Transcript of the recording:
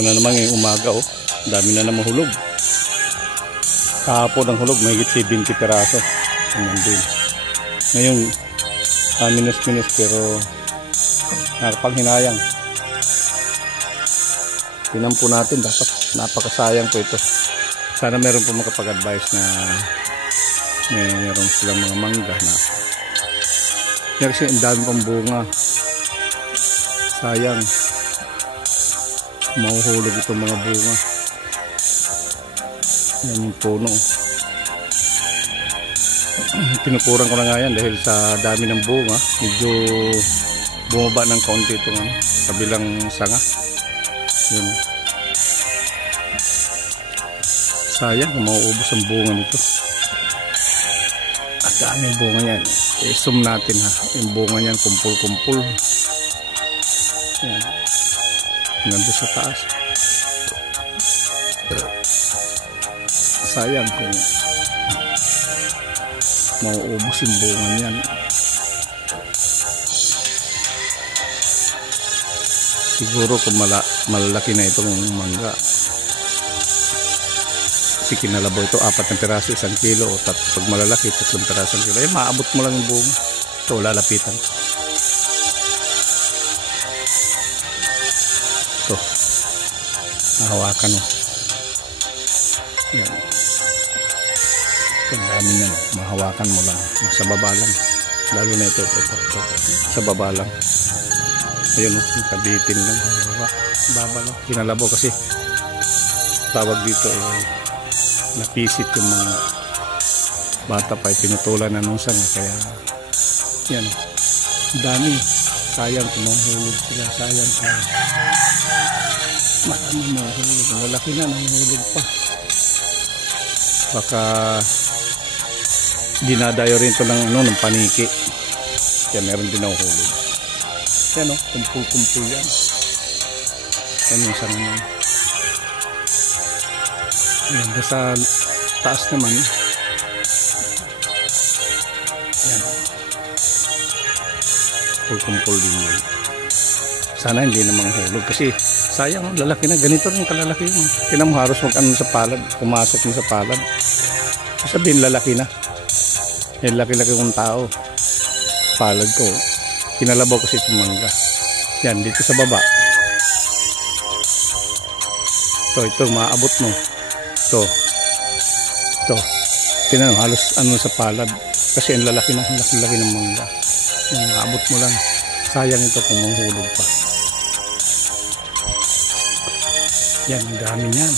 Ito na naman ngayong umaga, oh. Dami na naman hulog. Kahapon ang hulog, may higit 70 peraso. Nandun. Ngayon, minus-minus pero nakapanghinayang. Tinan po natin, dapat napakasayang po ito. Sana meron po makapag-advise na meron silang mga mangga na kasi ang dami pang bunga. Sayang, mahuhulog itong mga bunga. Yan yung puno. Pinukurang ko na nga yan dahil sa dami ng bunga. Medyo bumaba ng kaunti itong kabilang sanga. Yun. Sayang kung mauubos ang bunga nito. At daming bunga yan. I-zoom natin ha. Yung bunga niyan kumpul-kumpul. Yan. Nandun sa taas. Sayang kung mauubos yung bunga niyan. Siguro kung malalaki na itong mangga, kasi kinalabaw ito 4 na piraso 1 kilo, o pag malalaki 3 piraso 1 kilo, eh maabot mo lang yung bunga. Ito lalapitan. Ito nahawakan mo. Yan. Ang dami yan, mahawakan mo lang, nasa baba lang, lalo na ito sa baba lang. Ayun, kabitin lang, baba lang, kinalabaw kasi tawag dito napisit yung mga bata pa, pinutulan na nung sanga, kaya yan, dami. Sayang kung mahulog sila, sayang kung marami mahulog, lalaki na nahulog pa. Baka dinadayo rin ito ng paniki, kaya meron din nahuhulog. Yan o, kumpul-kumpul yan. Yan yung sarang yan. Yan, sa taas naman. Yan. Kumpul-kumpul din yan. Sana hindi namang hulog kasi sayang, lalaki na. Ganito rin kalalaki yun. Tinan mo, halos mag-ano sa palad, pumasok mo sa palad. Sabihin lalaki na. Yan, laki-laki kong tao. Palad ko. Kinalabaw kasi itong mangga. Yan, dito sa baba. Ito, maabot mo. Ito. Tinan mo, halos ano sa palad. Kasi ang lalaki na, laki-laki ng mangga. Yan, maabot mo lang. Sayang ito kung manghulog pa. Yan, ang dami niyan.